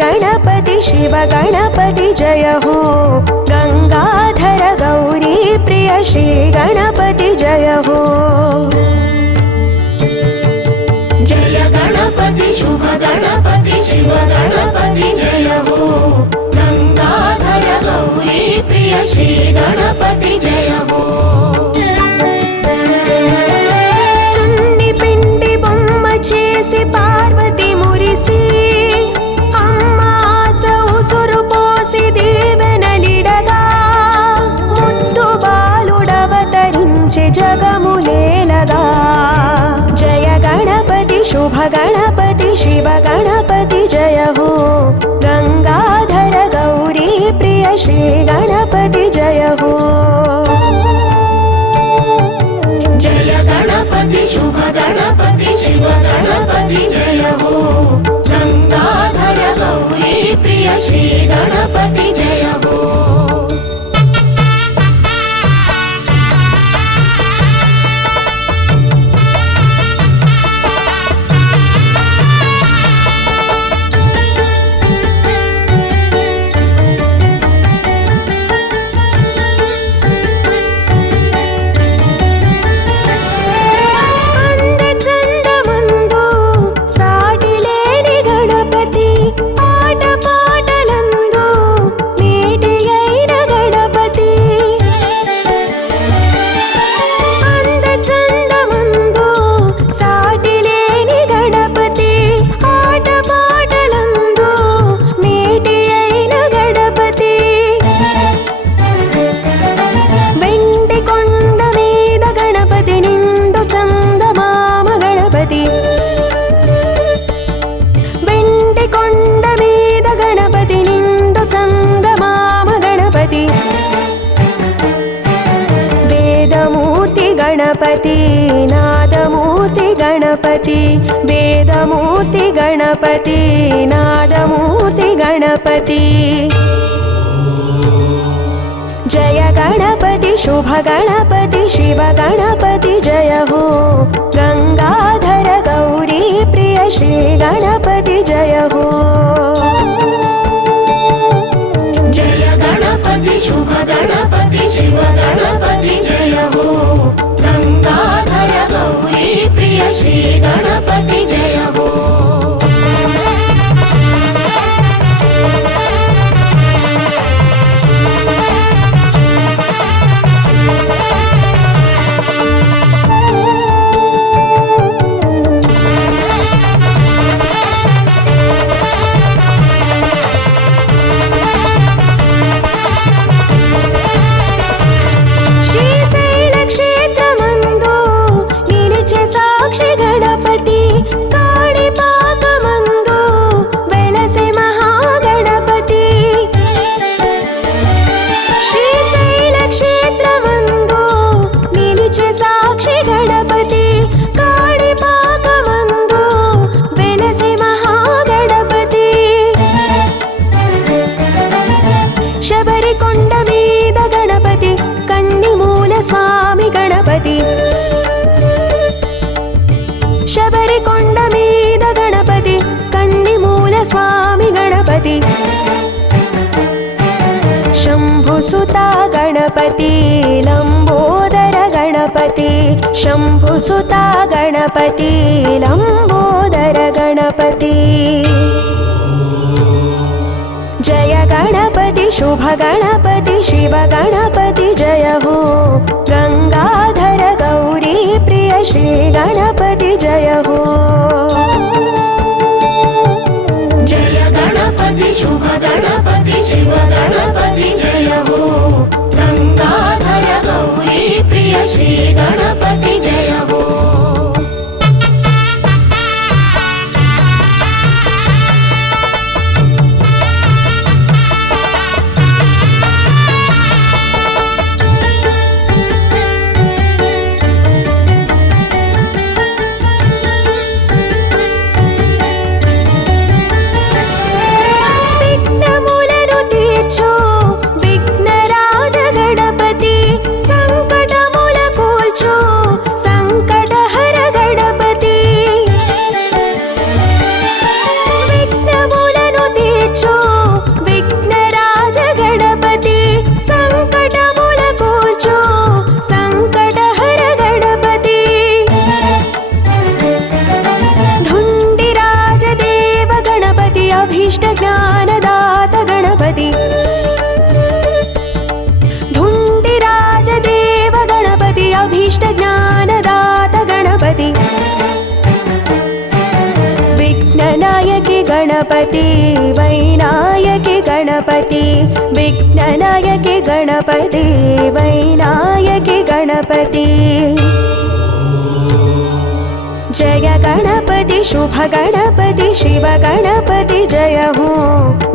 गणपति शिव गणपति जय हो गंगाधर गौरी प्रिय श्री गणपति जय हो जय गणपति शुभ गणपति शिव गणपति जय हो गंगाधर गौरी प्रिय श्री गणपति जय हो सुन्नि पिंडी बोम्म चेसी पार्वती मुरिसी अम्म आस उसुरु पोसी दीवेनलिडगा मुद्दु बालुडवतरिंचे जगमुलेलगा जय गणपति शुभ गणपति शिव गणपति जय हो गंगाधर गौरी प्रिय श्री गणपति जय हो जय गणपति शुभ गणपति शिव गणपति जय हो गंगाधर गौरी प्रिय श्री गणपति जय हो गणपति नादमूर्ति गणपति वेदमूर्ति गणपति नादमूर्ति गणपति जय गणपति शुभ गणपति शिव गणपति जय हो गंगाधर गौरी प्रिय श्री गणपति जय हो जय गणपति शुभ गणपति शिव गणपति जय हो गंगाधर गौरी प्रिय श्री गणपति जय हो शबरिकोंड मीद गणपति कन्निमूल स्वामी गणपति शंभुसुता गणपति लंबोदर गणपति शंभुसुता गणपति लंबोदर गणपति जय गणपति शुभ गणपति शिव गणपति जय हो गंगाधर गौरी प्रिय श्री गणपति जय हो जय गणपति शुभ गणपति शिव गणपति जय हो गंगाधर गौरी प्रिय श्री गणपति जय हो इष्ट ज्ञानदाता गणपति विघ्ननायकि गणपति वैनायकि गणपति विघ्ननायकि गणपति वैनायकि गणपति जय गणपति शुभ गणपति शिव गणपति जय हो